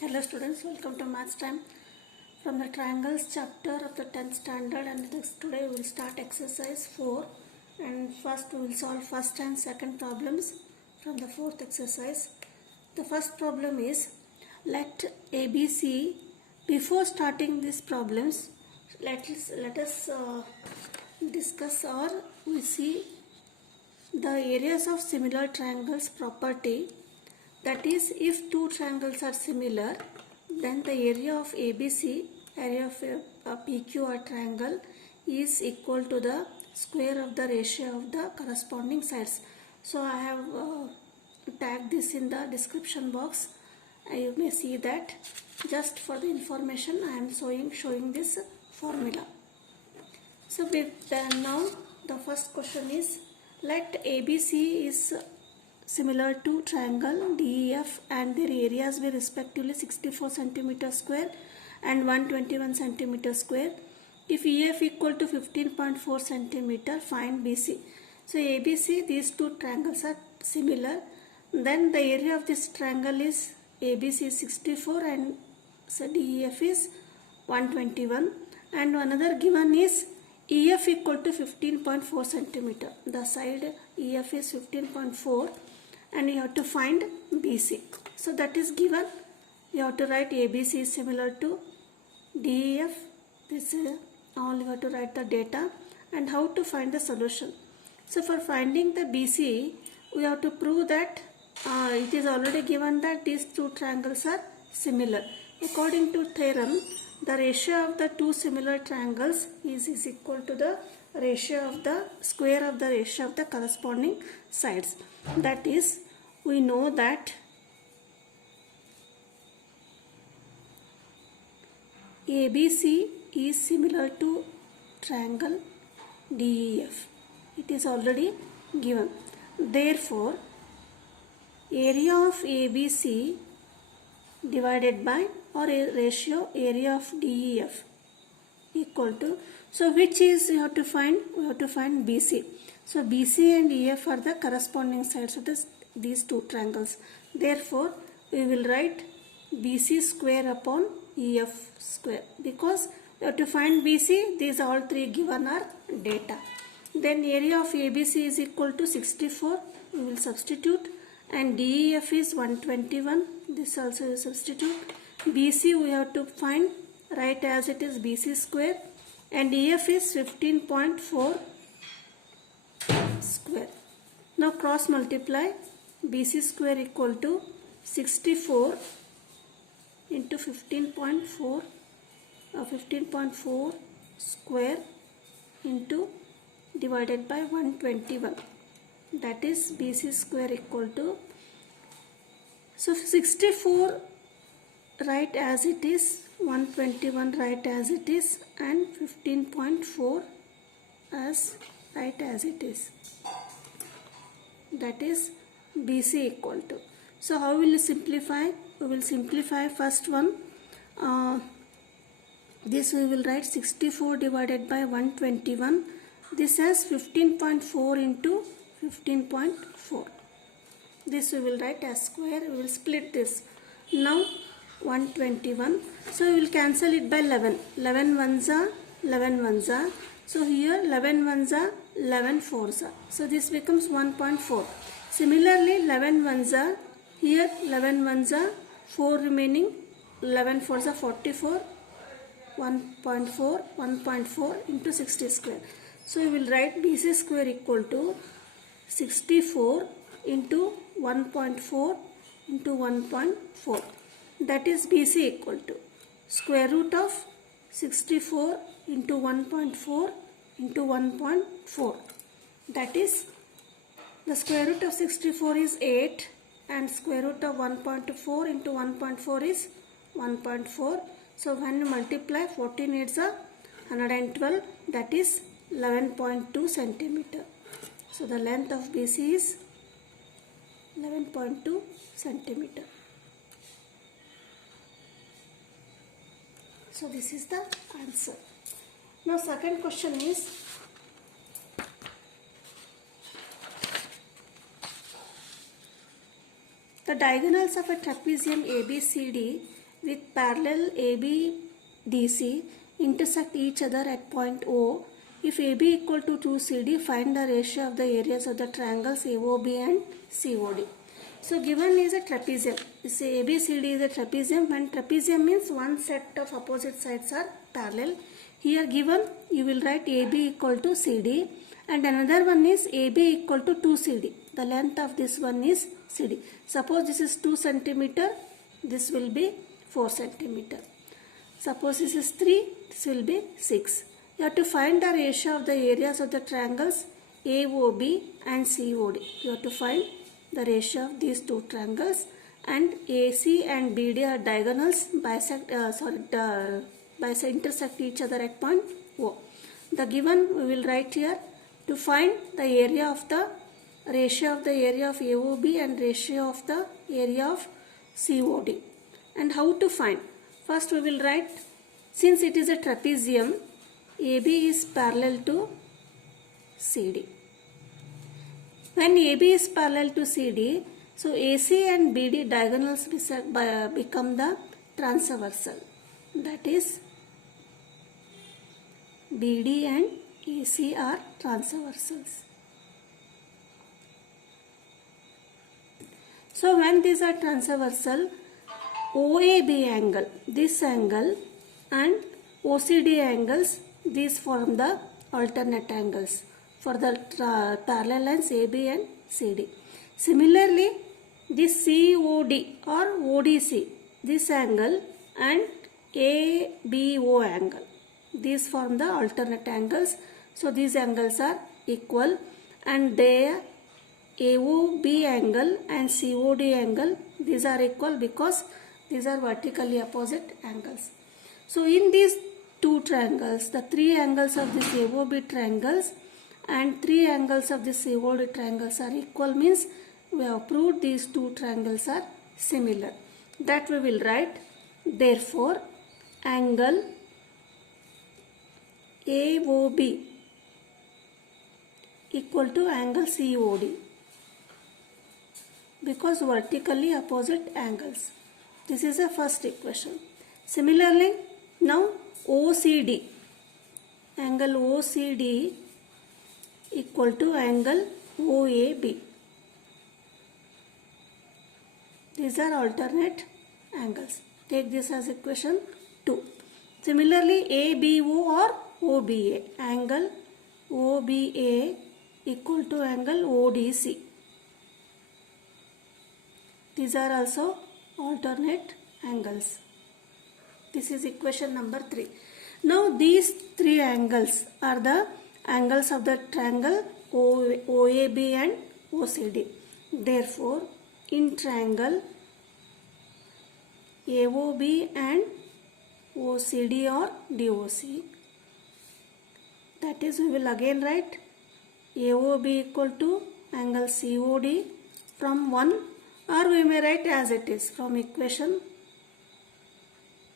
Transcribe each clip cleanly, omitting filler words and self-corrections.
Hello students, welcome to Maths Time from the Triangles chapter of the 10th standard, and today we will start exercise 4, and first we will solve first and second problems from the fourth exercise. The first problem is, let ABC. Before starting these problems, let us discuss or we see the areas of similar triangles property. That is, if two triangles are similar, then the area of ABC, area of a PQR triangle, is equal to the square of the ratio of the corresponding sides. So I have tagged this in the description box. You may see that. Just for the information, I am showing this formula. So now the first question is, let ABC is similar to triangle DEF and their areas were respectively 64 centimeter square and 121 centimeter square. If EF equal to 15.4 centimeter, find BC. So ABC, these two triangles are similar. Then the area of this triangle is ABC is 64 and so DEF is 121. And another given is EF equal to 15.4 centimeter. The side EF is 15.4. And you have to find BC. So that is given. You have to write ABC is similar to DEF. This is all you have to write the data and how to find the solution. So for finding the BC, we have to prove that it is already given that these two triangles are similar. According to theorem, the ratio of the two similar triangles is equal to the ratio of the square of the ratio of the corresponding sides. That is, we know that ABC is similar to triangle DEF. It is already given. Therefore, area of ABC divided by or a ratio area of DEF equal to, so which is you have to find? We have to find BC. So BC and EF are the corresponding sides of these two triangles. Therefore, we will write BC square upon EF square, because we have to find BC. These all three given are data. Then area of ABC is equal to 64. We will substitute, and DEF is 121. This also is substitute. BC we have to find, write as it is BC square, and EF is 15.4 square. Now cross multiply. BC square equal to 64 into 15.4 square into divided by 121. That is BC square equal to, so 64 write as it is, 121 write as it is, and 15.4 as write as it is. That is BC equal to. So how will you simplify? We will simplify first one. This we will write 64 divided by 121. This has 15.4 into 15.4. This we will write as square. We will split this. Now 121. So we will cancel it by 11. 11 ones are 11 ones are. So here 11 ones are 11 fours are. So this becomes 1.4. Similarly 11 ones are here, 11 ones are 4 remaining, 11 fours are 44. 1.4 into 60 square. So we will write BC square equal to 64 into 1.4 into 1.4. That is BC equal to square root of 64 into 1.4 into 1.4. That is, the square root of 64 is 8 and square root of 1.4 into 1.4 is 1.4. So when you multiply, 14 8s are 112. That is 11.2 centimeter. So the length of BC is 11.2 centimeter. So this is the answer. Now second question is, the diagonals of a trapezium ABCD with parallel AB DC intersect each other at point O. If AB equal to 2CD, find the ratio of the areas of the triangles AOB and COD. So given is a trapezium. This ABCD is a trapezium, and trapezium means one set of opposite sides are parallel. Here given you will write AB equal to CD, and another one is AB equal to 2CD. The length of this one is CD. Suppose this is 2 centimeter, this will be 4 centimeter. Suppose this is 3, this will be 6. You have to find the ratio of the areas of the triangles AOB and COD. You have to find the ratio of these two triangles, and AC and BD are diagonals, intersect each other at point O. The given we will write here to find the area of the ratio of the area of AOB and ratio of the area of COD. And how to find? First we will write, since it is a trapezium, AB is parallel to CD. When AB is parallel to CD, so AC and BD diagonals become the transversal. That is, BD and AC are transversals. So when these are transversal, OAB angle, this angle, and OCD angles, these form the alternate angles for the parallel lines AB and CD. Similarly, this COD or ODC, this angle, and ABO angle, these form the alternate angles. So these angles are equal, and their AOB angle and COD angle, these are equal because these are vertically opposite angles. So in these two triangles, the three angles of this AOB triangles and three angles of this COD triangles are equal, means we have proved these two triangles are similar. That we will write, therefore angle AOB equal to angle COD, because vertically opposite angles. This is the first equation. Similarly, now OCD, angle OCD equal to angle OAB. These are alternate angles. Take this as equation 2. Similarly, ABO or OBA, angle OBA equal to angle ODC. These are also alternate angles. This is equation number 3. Now these three angles are the angles of the triangle OAB and OCD. Therefore, in triangle AOB and OCD or DOC, that is, we will again write AOB equal to angle COD from 1, or we may write as it is from equation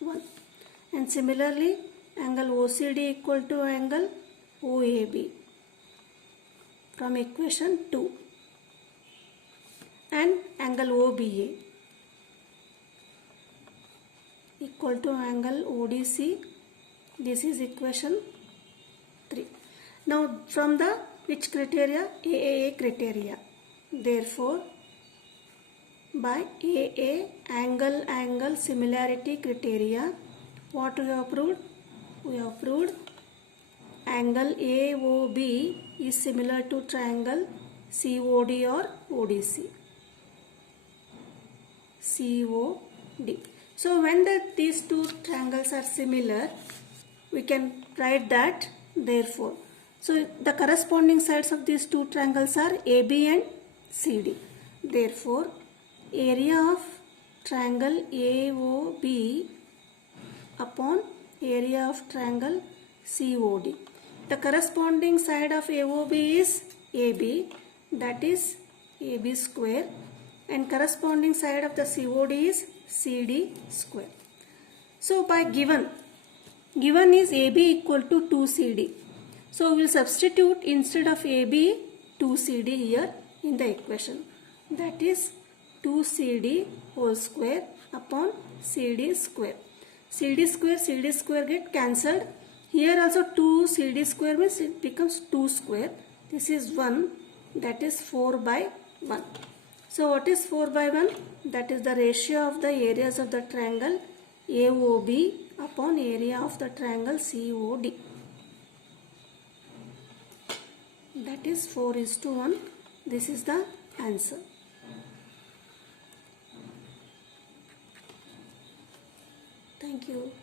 1. And similarly, angle OCD equal to angle OAB from equation 2. And angle OBA equal to angle ODC. This is equation 3. Now from the which criteria? AAA criteria. Therefore, by AA angle similarity criteria, what we have proved? We have proved angle AOB is similar to triangle COD or ODC. COD. So when these two triangles are similar, we can write that, therefore. So the corresponding sides of these two triangles are AB and CD. Therefore, area of triangle AOB upon area of triangle COD. The corresponding side of AOB is AB, that is AB square, and corresponding side of the COD is CD square. So by given is AB equal to 2CD. So we will substitute instead of AB 2CD here in the equation. That is 2CD whole square upon CD square. CD square get cancelled. Here also 2 CD square means it becomes 2 square. This is 1, that is 4 by 1. So what is 4 by 1? That is the ratio of the areas of the triangle AOB upon area of the triangle COD. That is 4:1. This is the answer. Thank you.